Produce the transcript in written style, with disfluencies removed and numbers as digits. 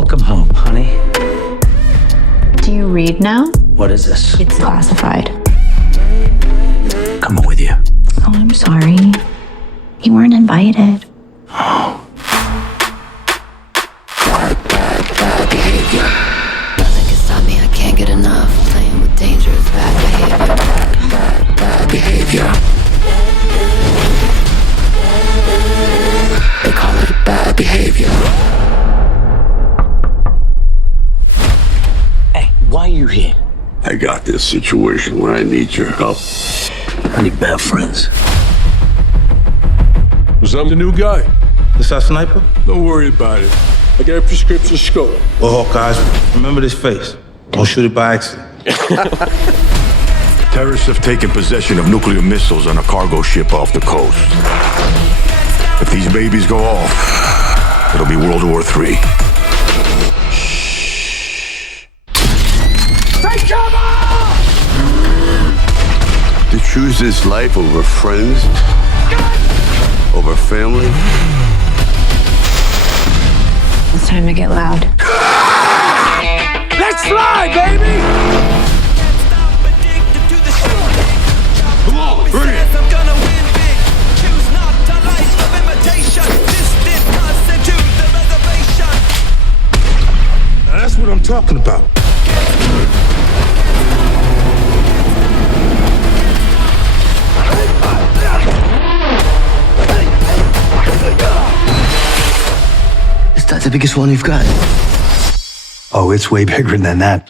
Welcome home, honey. Do you read now? What is this? It's classified. Coming with you. Oh, I'm sorry. You weren't invited. Nothing can stop me, I can't get enough. Playing with dangerous bad behavior. Bad behavior. They call it bad behavior. Hey, why are you here? I got this situation where I need your help. I need bad friends. Was I'm the new guy? This our sniper? Don't worry about it. I got a prescription scope. Well, Hawkeyes, remember this face. Don't shoot it by accident. Terrorists have taken possession of nuclear missiles on a cargo ship off the coast. If these babies go off, it'll be World War III. Take cover! To choose this life over friends, over family. It's time to get loud. Let's fly, baby! Come on, bring it! Now that's what I'm talking about. Is that the biggest one you've got? Oh, it's way bigger than that.